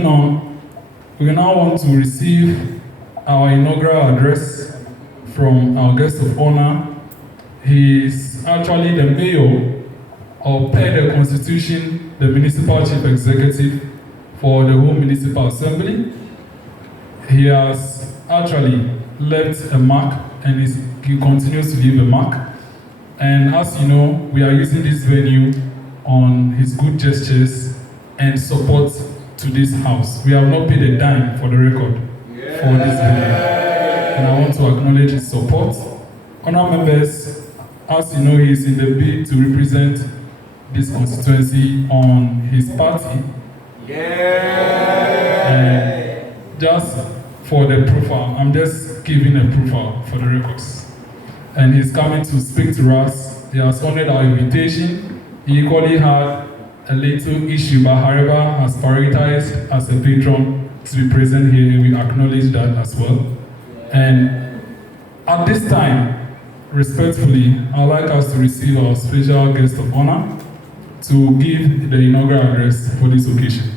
moving on, we now want to receive our inaugural address from our guest of honor. He is actually the mayor, or per the Constitution, the municipal chief executive for the Ho Municipal Assembly. He has actually left a mark and he continues to leave a mark. And as you know, we are using this venue on his good gestures and support to this house. We have not paid a dime for the record for this venue. And I want to acknowledge his support. Honour members, as you know, he is in the bid to represent this constituency on his party. And just for the profile, I'm just giving a profile for the records. And he's coming to speak to us. He has honored our invitation. He equally had a little issue, but however has prioritized as a patron to be present here, and we acknowledge that as well. And at this time, respectfully, I'd like us to receive our special guest of honor to give the inaugural address for this occasion.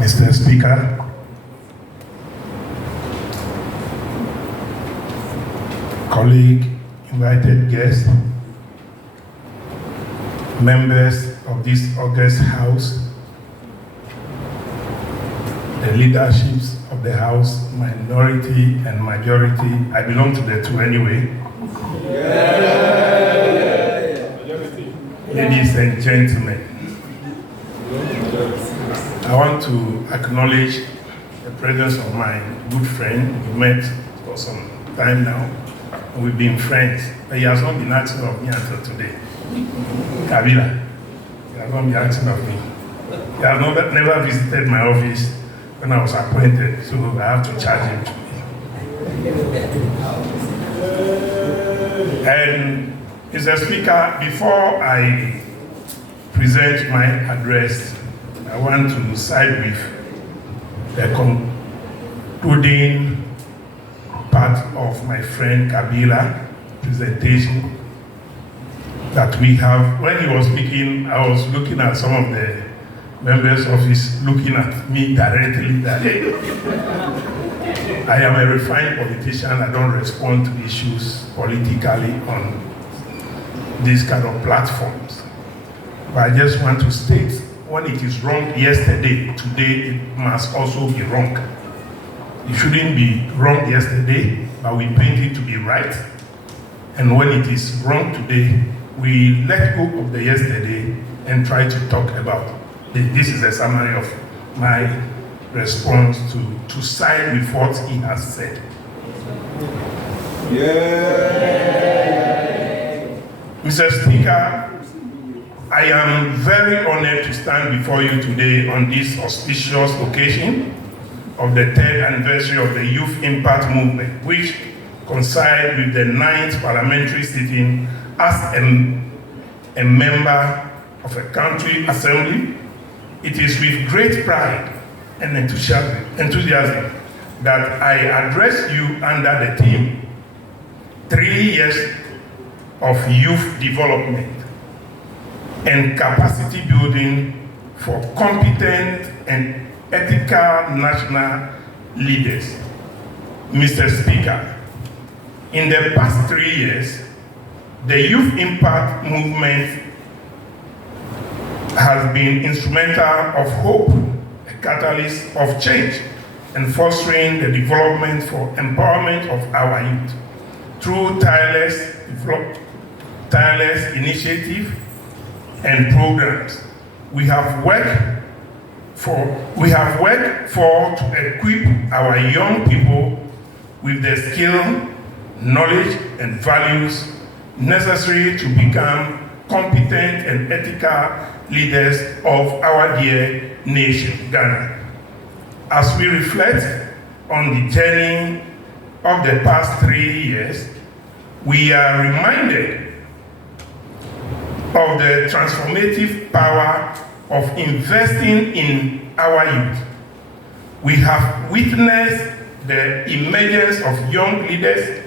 Mr. Speaker, colleague, invited guests, members of this august house, the leaderships of the house, minority and majority. I belong to the two anyway. Ladies and gentlemen, I want to acknowledge the presence of my good friend. We met for some time now, and we've been friends. But he has not been asking of me until today. Kabila, he has not been asking of me. He has never visited my office when I was appointed, so I have to charge him today. And Mr. Speaker, before I present my address, I want to side with the concluding part of my friend Kabila presentation that we have. When he was speaking, I was looking at some of the members of his looking at me directly that I am a refined politician. I don't respond to issues politically on these kind of platforms. But I just want to state, when it is wrong yesterday, today it must also be wrong. It shouldn't be wrong yesterday, but we paint it to be right. And when it is wrong today, we let go of the yesterday and try to talk about it. This is a summary of my response to side with what he has said. Mr. Speaker, I am very honored to stand before you today on this auspicious occasion of the 3rd anniversary of the Youth Impact Movement, which coincides with the 9th parliamentary sitting as a member of a country assembly. It is with great pride and enthusiasm that I address you under the theme 3 years of youth development and capacity building for competent and ethical national leaders. Mr. Speaker, in the past 3 years, the Youth Impact Movement has been instrumental of hope, a catalyst of change, and fostering the development for empowerment of our youth through tireless initiative and programs. We have worked for to equip our young people with the skill, knowledge, and values necessary to become competent and ethical leaders of our dear nation, Ghana. As we reflect on the journey of the past 3 years, we are reminded of the transformative power of investing in our youth. We have witnessed the emergence of young leaders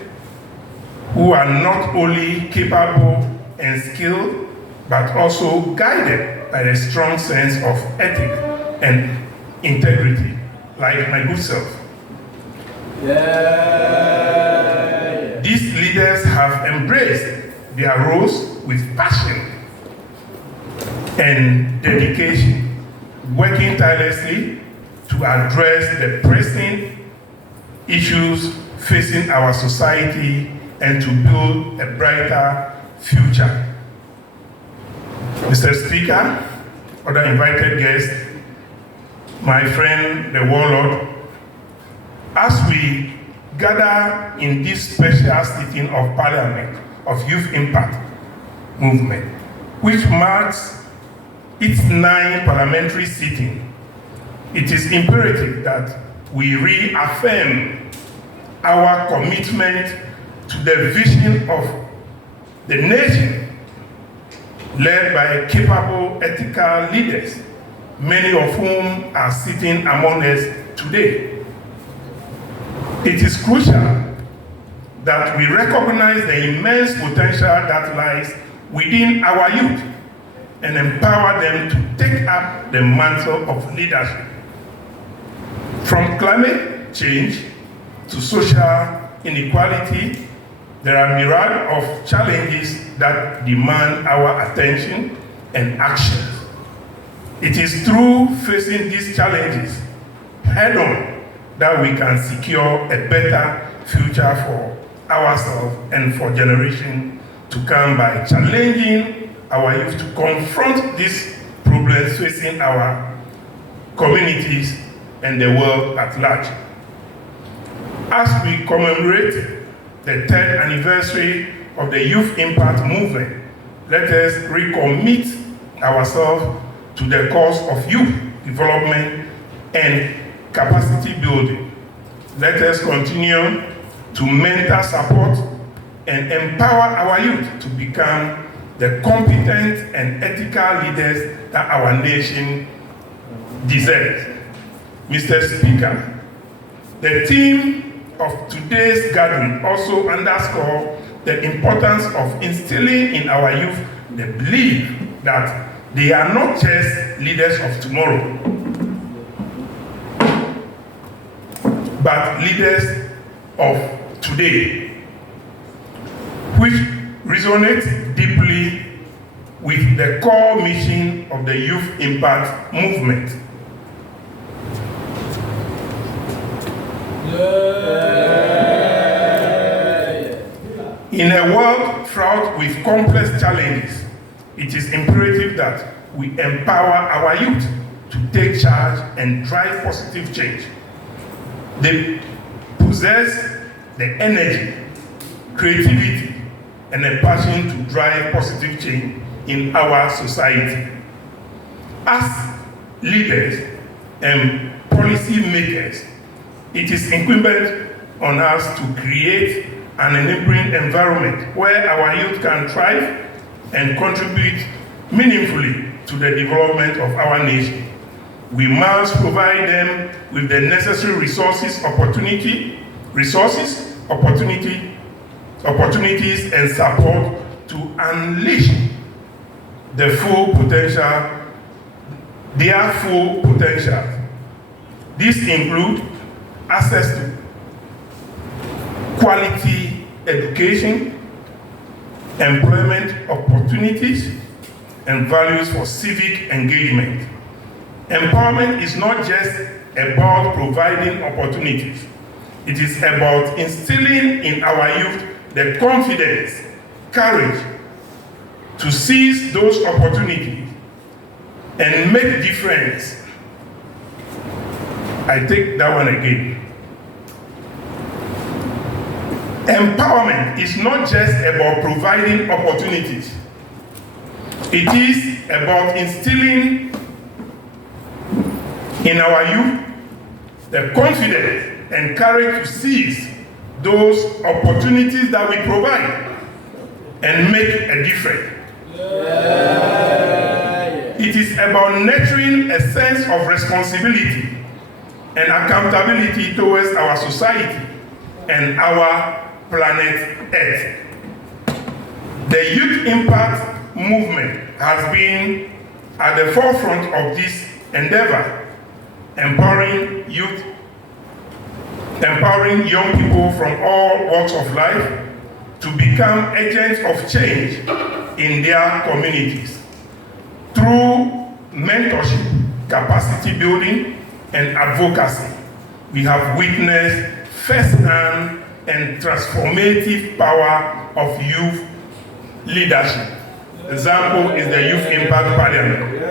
who are not only capable and skilled, but also guided by a strong sense of ethics and integrity, like my good self. Yeah. These leaders have embraced their roles with passion and dedication, working tirelessly to address the pressing issues facing our society and to build a brighter future. Mr. Speaker, other invited guests, my friend, the warlord, as we gather in this special sitting of Parliament of Youth Impact Movement, which marks its 9th parliamentary sitting, it is imperative that we reaffirm our commitment to the vision of the nation led by capable, ethical leaders, many of whom are sitting among us today. It is crucial that we recognize the immense potential that lies within our youth and empower them to take up the mantle of leadership. From climate change to social inequality, there are myriad of challenges that demand our attention and actions. It is through facing these challenges head-on that we can secure a better future for ourselves and for generations to come by challenging our youth to confront these problems facing our communities and the world at large. As we commemorate the 3rd anniversary of the Youth Impact Movement, let us recommit ourselves to the cause of youth development and capacity building. Let us continue to mentor, support, and empower our youth to become the competent and ethical leaders that our nation deserves. Mr. Speaker, the theme of today's gathering also underscores the importance of instilling in our youth the belief that they are not just leaders of tomorrow, but leaders of today, which resonates deeply with the core mission of the Youth Impact Movement. In a world fraught with complex challenges, it is imperative that we empower our youth to take charge and drive positive change. They possess the energy, creativity, and a passion to drive positive change in our society. As leaders and policy makers, it is incumbent on us to create an enabling environment where our youth can thrive and contribute meaningfully to the development of our nation. We must provide them with the necessary opportunities, and support to unleash their full potential. This includes access to quality education, employment opportunities, and values for civic engagement. Empowerment is not just about providing opportunities. It is about instilling in our youth the confidence, courage to seize those opportunities and make a difference. I take that one again. Empowerment is not just about providing opportunities. It is about instilling in our youth the confidence and courage to seize those opportunities that we provide and make a difference. It is about nurturing a sense of responsibility and accountability towards our society and our planet Earth. The youth impact movement has been at the forefront of this endeavor, empowering young people from all walks of life to become agents of change in their communities. Through mentorship, capacity building, and advocacy, we have witnessed first-hand and transformative power of youth leadership. Example is the Youth Impact Parliament,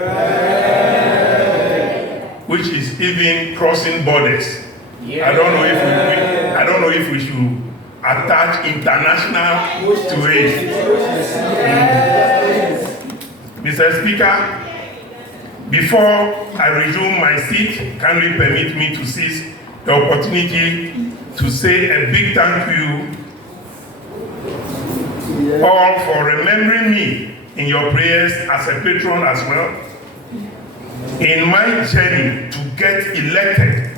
which is even crossing borders. I don't know if we should attach international to it. Mr. Speaker, before I resume my seat, kindly permit me to seize the opportunity to say a big thank you all for remembering me in your prayers as a patron as well. In my journey to get elected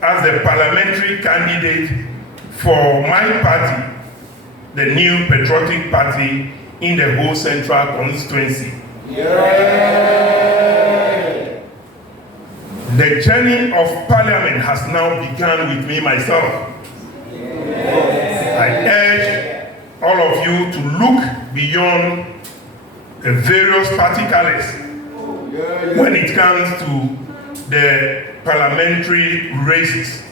as the parliamentary candidate for my party, the New Patriotic Party in the Ho Central Constituency. The journey of parliament has now begun with me myself. I urge all of you to look beyond the various party colors when it comes to the parliamentary races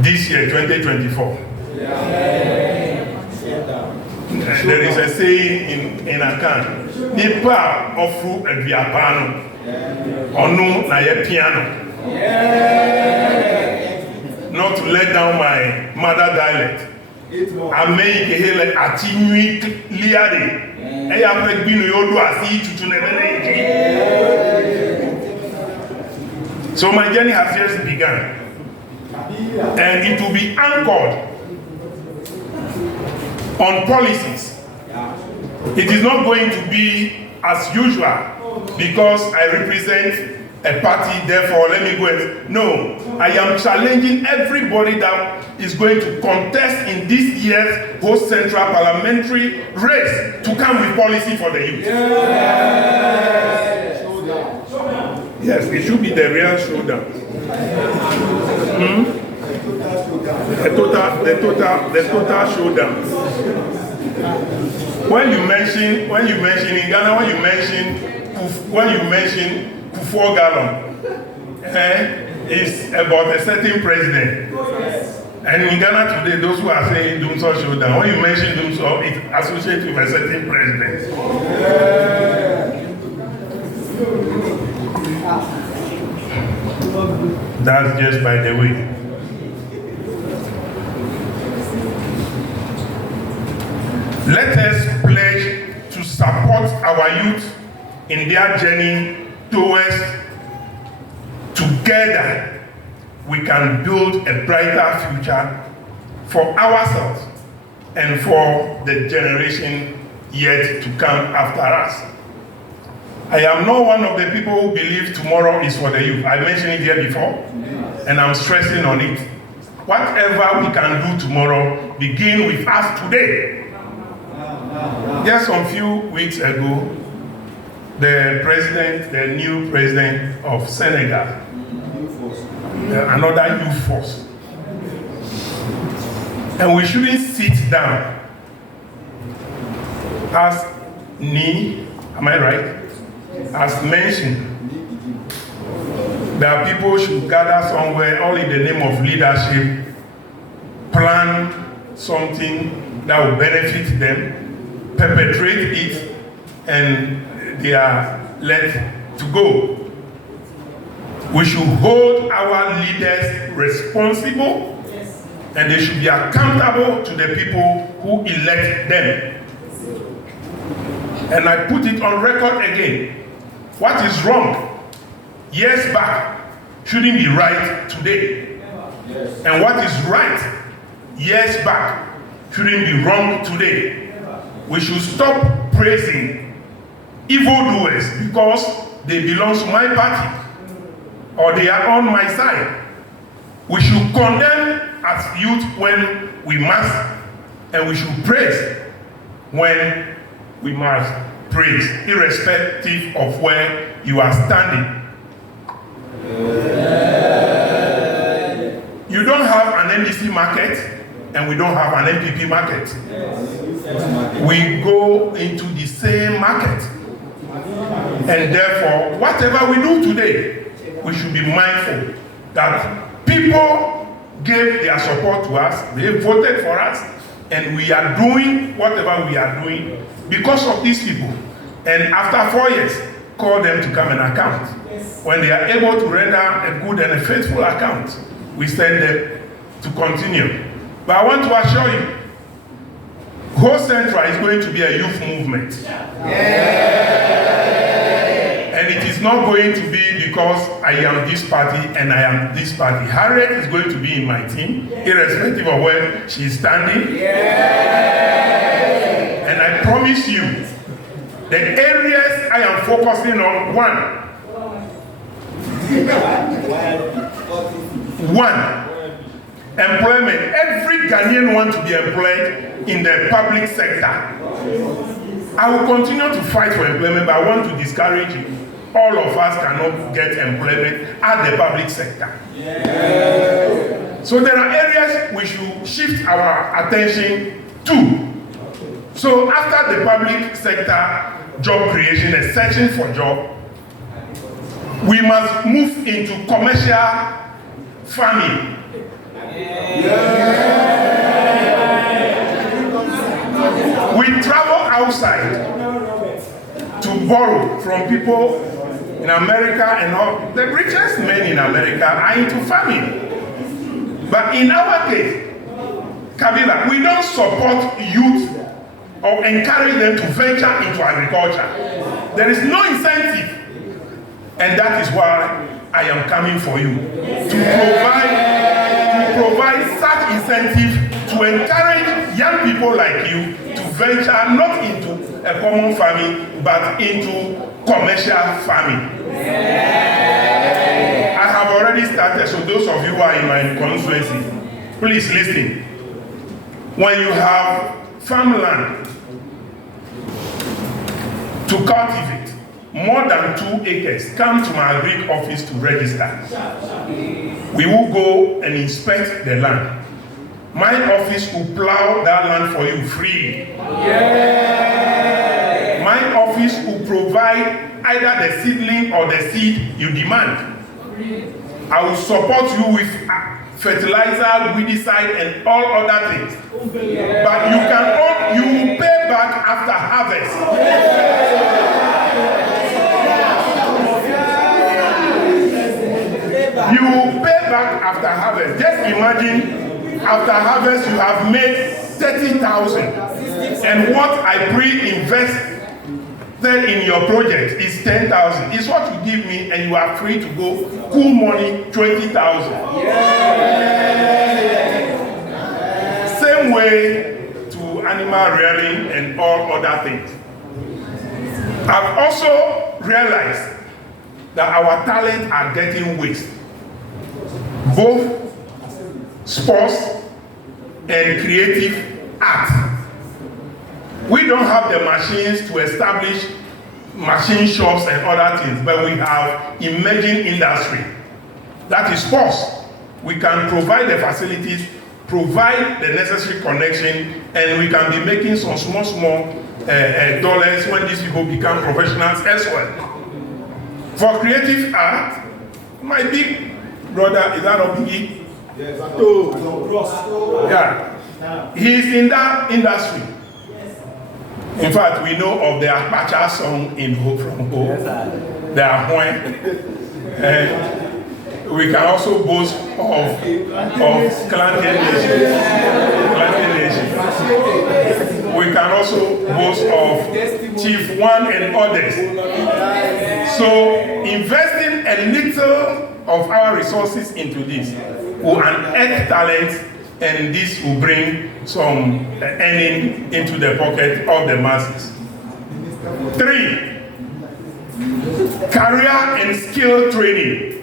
this year, 2024. There is a saying in Akan, Nipa ofru adwiapano, onu na ye piano. Not to let down my mother dialect. Amei kehele atinui liade. Eya pregbinu yodo asi tutu nebele. So my journey has just begun. And it will be anchored on policies. It is not going to be as usual because I represent a party, therefore let me go and... No, I am challenging everybody that is going to contest in this year's Ho Central parliamentary race to come with policy for the youth. Yes, it should be the real showdown. The total showdown. When you mention in Ghana, when you mention Kufo Gallon, it's about a certain president. And in Ghana today, those who are saying Dumso showdown, when you mention Dumso, it's associated with a certain president. That's just by the way. Let us pledge to support our youth in their journey towards together we can build a brighter future for ourselves and for the generation yet to come after us. I am not one of the people who believe tomorrow is for the youth. I mentioned it here before, and I'm stressing on it. Whatever we can do tomorrow, begin with us today. Just a few weeks ago, the new president of Senegal, another youth force. And we shouldn't sit down as am I right? As mentioned, that people should gather somewhere all in the name of leadership, plan something that will benefit them, perpetrate it, and they are let to go. We should hold our leaders responsible, and they should be accountable to the people who elect them. And I put it on record again. What is wrong years back shouldn't be right today. And what is right years back shouldn't be wrong today. We should stop praising evildoers because they belong to my party. or they are on my side. We should condemn as youth when we must, and we should praise when we must praise, irrespective of where you are standing. You don't have an NDC market, and we don't have an NPP market. We go into the same market. And therefore, whatever we do today, we should be mindful that people gave their support to us, they voted for us, and we are doing whatever we are doing because of these people. And after 4 years, call them to come and account. When they are able to render a good and a faithful account, we send them to continue. But I want to assure you, Ho Central is going to be a youth movement. And it is not going to be because I am this party and I am this party. Harriet is going to be in my team, irrespective of where she is standing. And I promise you, the areas I am focusing on, one, employment. Every Ghanaian wants to be employed in the public sector. I will continue to fight for employment, but I want to discourage you. All of us cannot get employment at the public sector. So there are areas we should shift our attention to. So after the public sector job creation and searching for job, we must move into commercial farming. We travel outside to borrow from people in America, and all the richest men in America are into farming. But in our case, Kabila, we don't support youth or encourage them to venture into agriculture. There is no incentive. And that is why I am coming for you. To provide such incentive to encourage young people like you to venture not into a common farming, but into commercial farming. I have already started, so those of you who are in my constituency, please listen. When you have farmland to cultivate, more than 2 acres, come to my agric office to register. We will go and inspect the land. My office will plow that land for you free. Yeah. My office will provide either the seedling or the seed you demand. I will support you with fertilizer, weedicide, and all other things. Yeah. But you will pay back after harvest. Yeah. You will pay back after harvest. Just imagine, after harvest you have made 30,000, and what I pre-invested in your project is 10,000. It's what you give me, and you are free to go. Cool money, 20,000. Yeah. Same way to animal rearing and all other things. I've also realized that our talents are getting wasted. Both sports and creative art. We don't have the machines to establish machine shops and other things, but we have emerging industry. That is sports. We can provide the facilities, provide the necessary connection, and we can be making some small dollars when these people become professionals elsewhere. For creative art, my big brother, is that a biggie? Yes. Yeah. He's in that industry. In fact, we know of the Apache song in Ho from Ho. They are Huen. We can also boast of Clanton Nation. We can also boast of Chief One and others. So, investing a little of our resources into this will unearth talent, and this will bring some earning into the pocket of the masses. 3, career and skill training.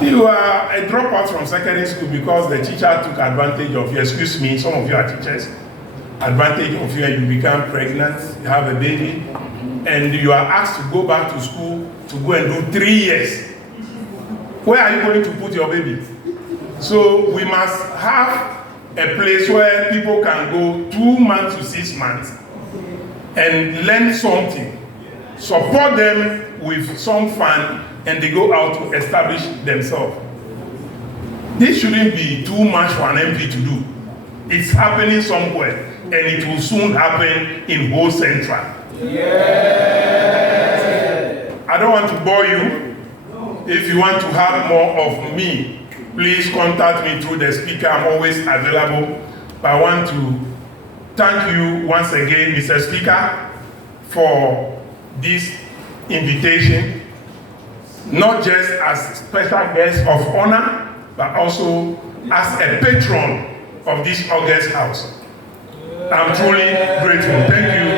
You are a dropout from secondary school because the teacher took advantage of you. Excuse me, some of you are teachers. Advantage of you, and you become pregnant, you have a baby, and you are asked to go back to school to go and do 3 years. Where are you going to put your baby? So we must have a place where people can go 2 months to 6 months and learn something. Support them with some fund, and they go out to establish themselves. This shouldn't be too much for an MP to do. It's happening somewhere, and it will soon happen in Ho Central. Yeah. I don't want to bore you. If you want to have more of me, please contact me through the speaker. I'm always available. But I want to thank you once again, Mr. Speaker, for this invitation, not just as special guest of honor, but also as a patron of this August house. I'm truly grateful. Thank you.